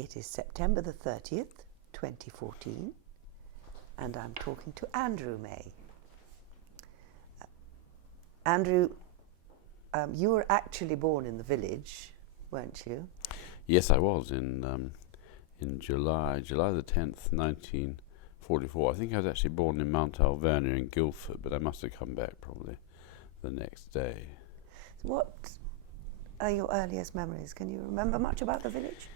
It is September the 30th, 2014, and I'm talking to Andrew May. Andrew, you were actually born in the village, weren't you? Yes, I was in July the 10th, 1944. I think I was actually born in Mount Alvernia in Guildford, but I must have come back probably the next day. What are your earliest memories? Can you remember much about the village?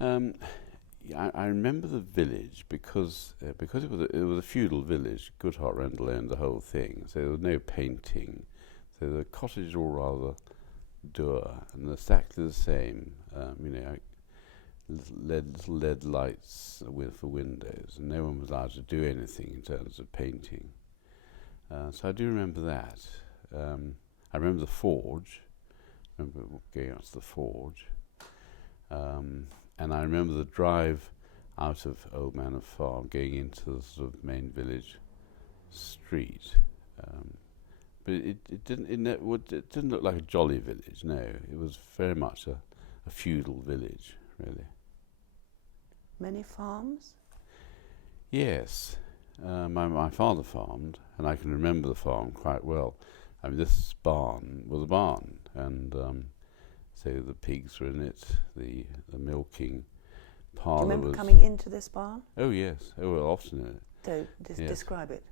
I remember the village because it was a feudal village. Goodhart Rendell owned the whole thing, so there was no painting. So the cottages were all rather dour, and exactly the same. Little LED lights for windows, and no one was allowed to do anything in terms of painting. So I do remember that. I remember the forge. I remember going out to the forge. And I remember the drive out of Old Manor Farm, going into the sort of main village street. But it didn't look like a jolly village. No, it was very much a feudal village, really. Many farms? Yes, my father farmed, and I can remember the farm quite well. I mean, this barn was a barn, and so the pigs were in it, the milking parlour. Do you remember was coming into this barn? Oh yes, we were often in it. So, Yes. describe it.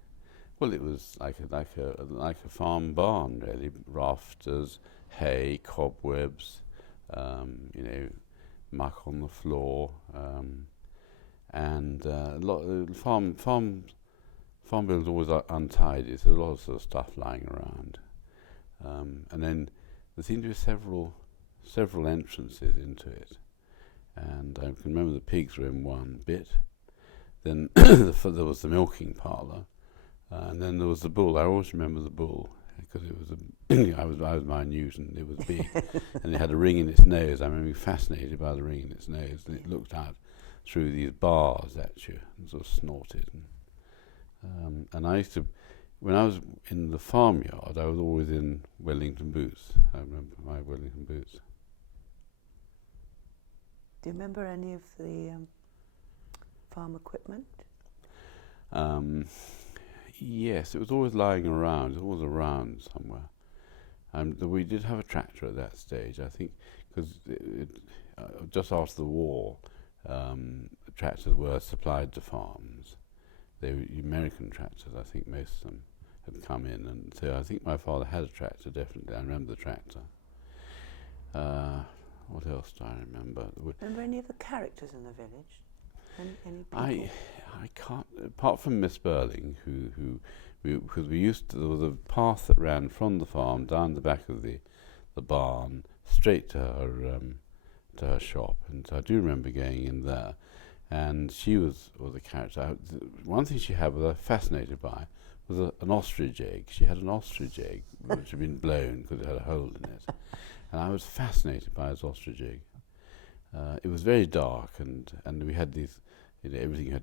Well, it was like a farm barn, really. Rafters, hay, cobwebs, muck on the floor, and a lot of farm buildings always untidy. So a lot of sort of stuff lying around, and then there seemed to be several entrances into it, and I can remember the pigs were in one bit. Then there was the milking parlour. And then there was the bull. I always remember the bull because it was I was minute and it was big, and it had a ring in its nose. I remember being fascinated by the ring in its nose, and it looked out through these bars at you and sort of snorted. And I used to, when I was in the farmyard, I was always in Wellington boots. I remember my Wellington boots. Do you remember any of the farm equipment? Yes, it was always lying around. It was always around somewhere. We did have a tractor at that stage, I think, because just after the war, tractors were supplied to farms. They were American tractors. I think most of them had come in, and so I think my father had a tractor. Definitely, I remember the tractor. What else do I remember? Remember any of the characters in the village? Any people? I can't, apart from Miss Burling, because there was a path that ran from the farm down the back of the barn straight to her shop, and so I do remember going in there, and she was a character. One thing she had, was I was fascinated by, was an ostrich egg. She had an ostrich egg which had been blown because it had a hole in it, and I was fascinated by this ostrich egg. It was very dark, and we had these, everything had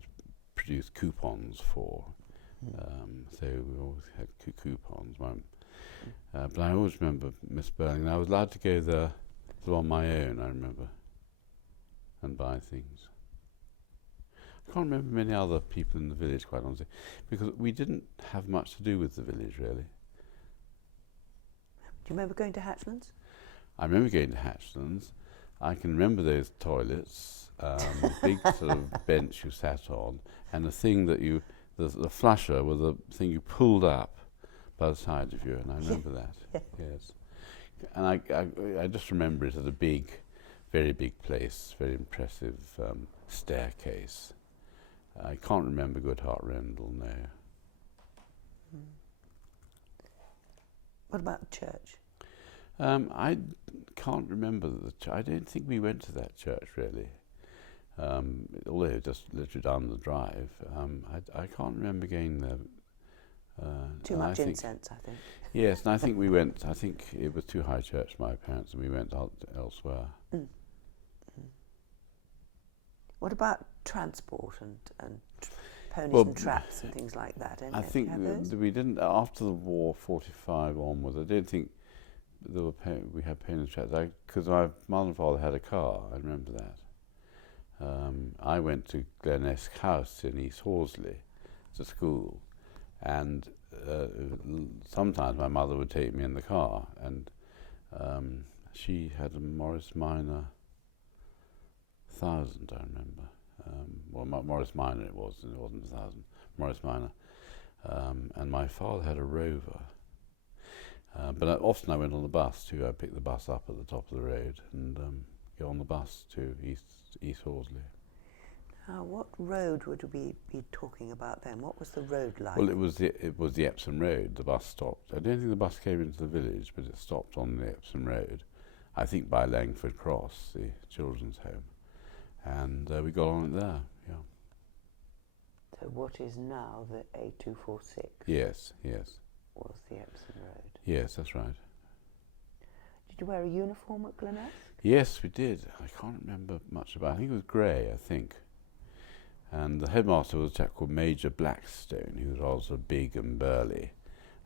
produced coupons for, so we always had coupons. But I always remember Miss Burling, and I was allowed to go there sort of on my own, I remember, and buy things. I can't remember many other people in the village, quite honestly, because we didn't have much to do with the village, really. Do you remember going to Hatchlands? I remember going to Hatchlands. I can remember those toilets, the big sort of bench you sat on, and the thing that the flusher was the thing you pulled up by the side of you, and I remember that. Yes, and I just remember it as a big, very big place, very impressive staircase. I can't remember Goodhart Rendell, no. What about church? I can't remember I don't think we went to that church, really. Although just literally down the drive. I can't remember going there. Too much incense, I think. Yes, and I think we went, I think it was too high church for my parents, and we went elsewhere. What about transport and ponies Well, and traps and things like that? I think we didn't, after the war, 45 onwards, I don't think we had ponies and traps, because my mother and father had a car, I remember that. I went to Glenesk House in East Horsley to school, and sometimes my mother would take me in the car, and she had a Morris Minor 1000, I remember. Morris Minor it wasn't 1000, Morris Minor. And my father had a Rover. But often I went on the bus too. I picked the bus up at the top of the road and go on the bus to East Horsley. Now, what road would we be talking about then? What was the road like? Well, it was the Epsom Road. The bus stopped. I don't think the bus came into the village, but it stopped on the Epsom Road. I think by Langford Cross, the children's home, and we got on it there. Yeah. So what is now the A246? Yes. Was the Epsom Road? Yes, that's right. Did you wear a uniform at Glenesk? Yes, we did. I can't remember much about it. I think it was grey, I think. And the headmaster was a chap called Major Blackstone, who was also big and burly,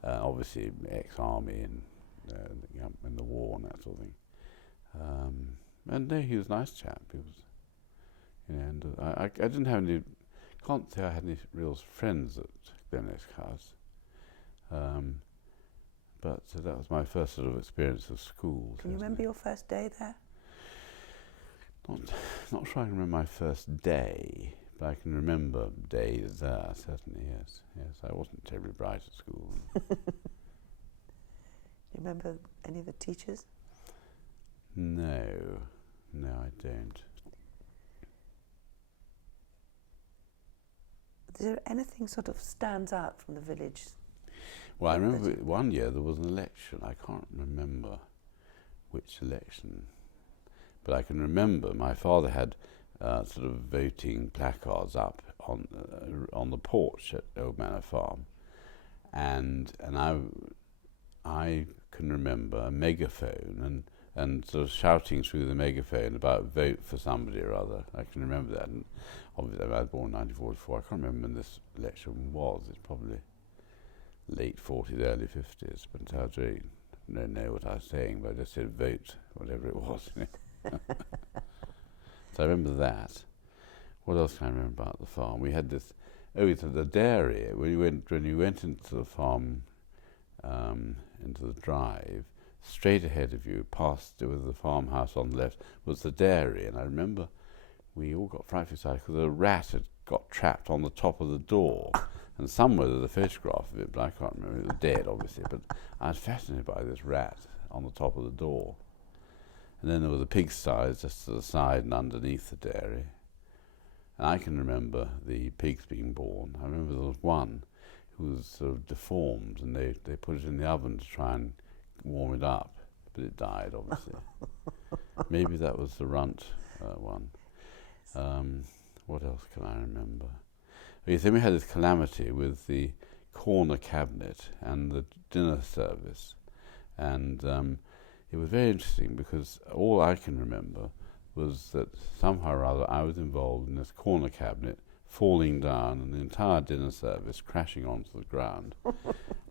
obviously ex-army and in the war and that sort of thing. And no, he was a nice chap. He was, and I didn't have any. Can't say I had any real friends at Glenesk House. But that was my first sort of experience of school. Can you remember your first day there? Not sure I can remember my first day, but I can remember days there, certainly, yes. I wasn't terribly bright at school. Do you remember any of the teachers? No, I don't. Is there anything sort of stands out from the village? Well, I remember one year there was an election. I can't remember which election, but I can remember my father had sort of voting placards up on the porch at Old Manor Farm, and I can remember a megaphone and sort of shouting through the megaphone about vote for somebody or other. I can remember that, and obviously I was born in 1944. I can't remember when this election was. It's probably late 40s, early 50s, but I don't know what I was saying, but I just said vote, whatever it was. So I remember that. What else can I remember about the farm? We had this, the dairy. When you went into the farm, into the drive, straight ahead of you, past with the farmhouse on the left, was the dairy. And I remember we all got frightfully excited because a rat had got trapped on the top of the door. And somewhere there's a photograph of it, but I can't remember. It was dead, obviously. But I was fascinated by this rat on the top of the door. And then there were the pigsties just to the side and underneath the dairy. And I can remember the pigs being born. I remember there was one who was sort of deformed, and they put it in the oven to try and warm it up, but it died, obviously. Maybe that was the runt one. What else can I remember? Yes, then we had this calamity with the corner cabinet and the dinner service, and it was very interesting because all I can remember was that somehow or other I was involved in this corner cabinet falling down and the entire dinner service crashing onto the ground.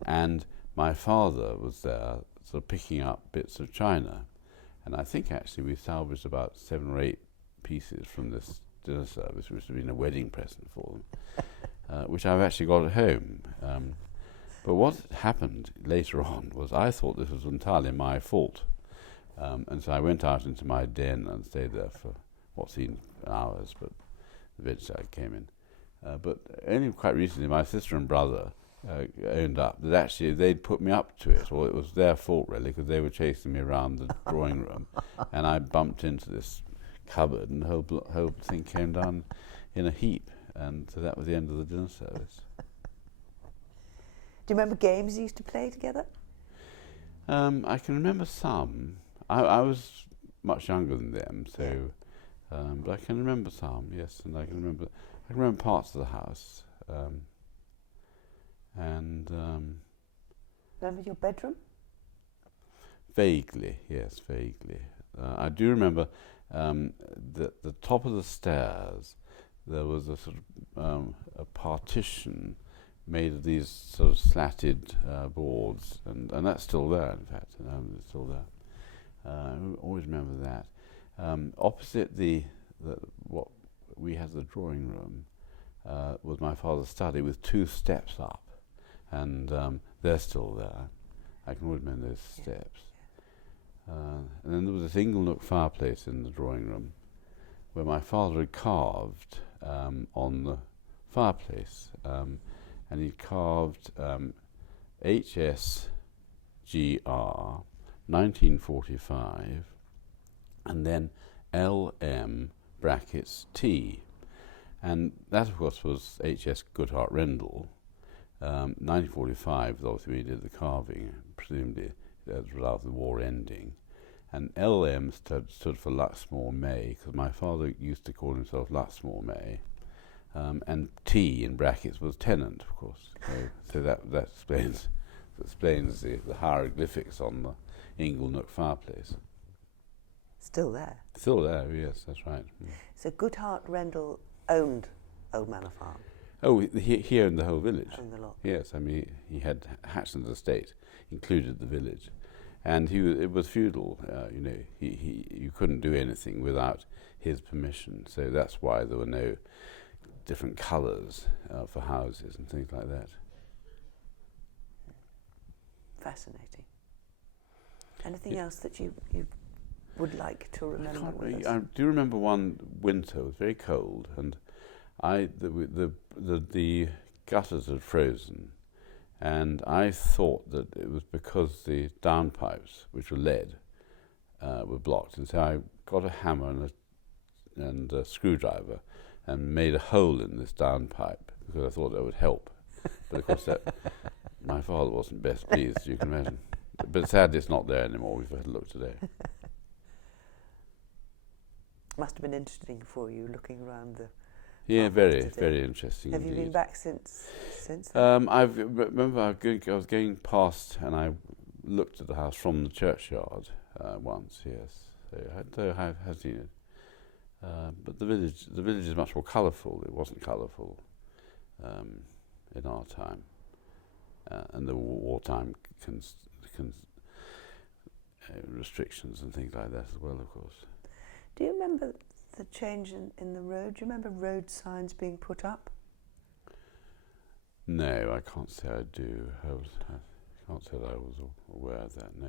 And my father was there sort of picking up bits of china, and I think actually we salvaged about 7 or 8 pieces from this dinner service, which had been a wedding present for them, which I've actually got at home. But what happened later on was I thought this was entirely my fault, and so I went out into my den and stayed there for what seemed hours, but eventually I came in. But only quite recently my sister and brother owned up that actually they'd put me up to it, or it was their fault really, because they were chasing me around the drawing room, and I bumped into this cupboard and the whole thing came down in a heap, and so that was the end of the dinner service. Do you remember games you used to play together? I can remember some. I was much younger than them, so but I can remember some, yes, and I can remember parts of the house. And remember your bedroom? Vaguely, yes, vaguely. I do remember that the top of the stairs there was a sort of a partition made of these sort of slatted boards, and that's still there. In fact, it's still there. I always remember that. Opposite what we had the drawing room was my father's study with 2 steps up, and they're still there. I can remember those steps. And then there was this ingle-nook fireplace in the drawing room where my father had carved on the fireplace, and he carved HSGR 1945 and then LM brackets T, and that of course was HS Goodhart Rendell. 1945 was obviously when he did the carving, presumably as a result of the war ending. And LM stood for Luxmore May, because my father used to call himself Luxmore May. And T in brackets was Tennant, of course. So that explains the hieroglyphics on the ingle-nook fireplace. Still there. Still there, yes, that's right. So Goodhart Rendell owned Old Manor Farm. Oh, he owned the whole village. Owned the lot. Yes, I mean he had Hatchland's estate, included the village, and it was feudal. You couldn't do anything without his permission. So that's why there were no different colours for houses and things like that. Fascinating. Anything else that you would like to remember with us? I do remember one winter. It was very cold, and the gutters had frozen, and I thought that it was because the downpipes, which were lead, were blocked. And so I got a hammer and a screwdriver and made a hole in this downpipe because I thought that would help. But of course, my father wasn't best pleased, as you can imagine. But sadly, it's not there anymore. We've had a look today. Must have been interesting for you looking around the. Yeah, very interesting. Have indeed. you been back since then? I remember I was going past and I looked at the house from the churchyard once. Yes, so I have seen it. But the village is much more colourful. It wasn't colourful in our time, and there were wartime restrictions and things like that as well, of course. Do you remember the change in the road? Do you remember road signs being put up? No, I can't say I do. I can't say that I was aware of that, no.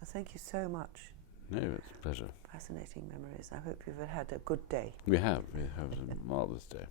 Well, thank you so much. No, it's a pleasure. Fascinating memories. I hope you've had a good day. We have. We have a marvellous day.